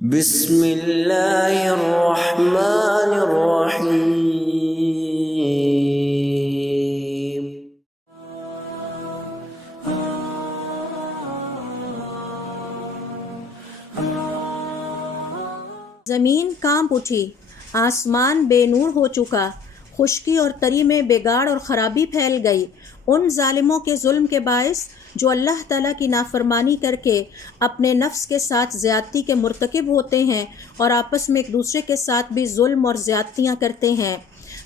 بسم اللہ الرحمن الرحیم۔ زمین کانپ اٹھی، آسمان بے نور ہو چکا، خشکی اور تری میں بگاڑ اور خرابی پھیل گئی۔ ان ظالموں کے ظلم کے باعث جو اللہ تعالیٰ کی نافرمانی کر کے اپنے نفس کے ساتھ زیادتی کے مرتکب ہوتے ہیں اور آپس میں ایک دوسرے کے ساتھ بھی ظلم اور زیادتیاں کرتے ہیں۔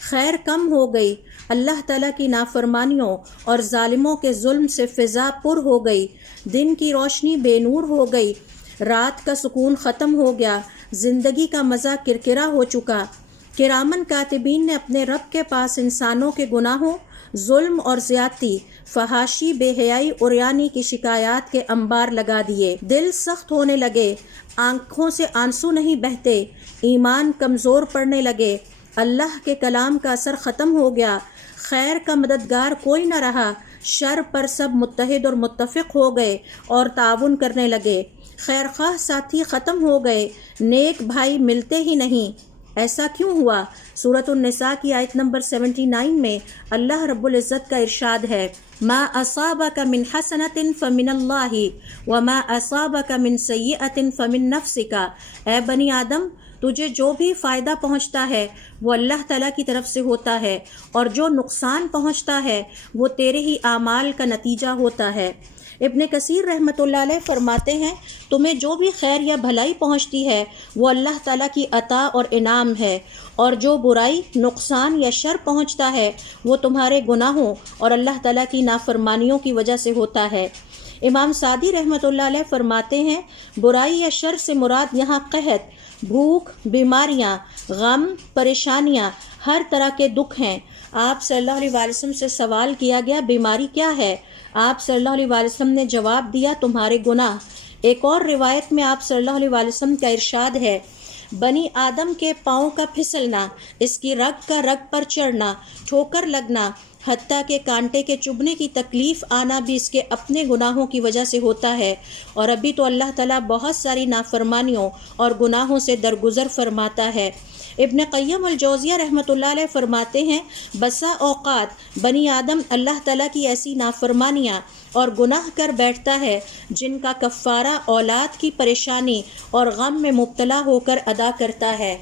خیر کم ہو گئی، اللہ تعالیٰ کی نافرمانیوں اور ظالموں کے ظلم سے فضا پر ہو گئی، دن کی روشنی بے نور ہو گئی، رات کا سکون ختم ہو گیا، زندگی کا مزہ کرکرا ہو چکا۔ کرامن کاتبین نے اپنے رب کے پاس انسانوں کے گناہوں، ظلم اور زیادتی، فحاشی، بے حیائی، عریانی کی شکایات کے انبار لگا دیے۔ دل سخت ہونے لگے، آنکھوں سے آنسو نہیں بہتے، ایمان کمزور پڑنے لگے، اللہ کے کلام کا اثر ختم ہو گیا، خیر کا مددگار کوئی نہ رہا، شر پر سب متحد اور متفق ہو گئے اور تعاون کرنے لگے، خیر خواہ ساتھی ختم ہو گئے، نیک بھائی ملتے ہی نہیں۔ ایسا کیوں ہوا؟ سورۃ النساء کی آیت نمبر 79 میں اللہ رب العزت کا ارشاد ہے، ما اصابک من حسنۃ فمن اللہ وما اصابک من سیئۃ فمن نفسک۔ اے بنی آدم، تجھے جو بھی فائدہ پہنچتا ہے وہ اللہ تعالیٰ کی طرف سے ہوتا ہے، اور جو نقصان پہنچتا ہے وہ تیرے ہی اعمال کا نتیجہ ہوتا ہے۔ ابن کثیر رحمۃ اللہ علیہ فرماتے ہیں، تمہیں جو بھی خیر یا بھلائی پہنچتی ہے وہ اللہ تعالیٰ کی عطا اور انعام ہے، اور جو برائی، نقصان یا شر پہنچتا ہے وہ تمہارے گناہوں اور اللہ تعالیٰ کی نافرمانیوں کی وجہ سے ہوتا ہے۔ امام سعدی رحمۃ اللہ علیہ فرماتے ہیں، برائی یا شر سے مراد یہاں قحط، بھوک، بیماریاں، غم، پریشانیاں، ہر طرح کے دکھ ہیں۔ آپ صلی اللہ علیہ وسلم سے سوال کیا گیا، بیماری کیا ہے؟ آپ صلی اللہ علیہ وسلم نے جواب دیا، تمہارے گناہ۔ ایک اور روایت میں آپ صلی اللہ علیہ وسلم کا ارشاد ہے، بنی آدم کے پاؤں کا پھسلنا، اس کی رگ کا رگ پر چڑھنا، ٹھوکر لگنا، حتیٰ کہ کانٹے کے چبھنے کی تکلیف آنا بھی اس کے اپنے گناہوں کی وجہ سے ہوتا ہے، اور ابھی تو اللہ تعالیٰ بہت ساری نافرمانیوں اور گناہوں سے درگزر فرماتا ہے۔ ابن قیم الجوزیہ رحمۃ اللہ علیہ فرماتے ہیں، بسا اوقات بنی آدم اللہ تعالیٰ کی ایسی نافرمانیاں اور گناہ کر بیٹھتا ہے جن کا کفارہ اولاد کی پریشانی اور غم میں مبتلا ہو کر ادا کرتا ہے۔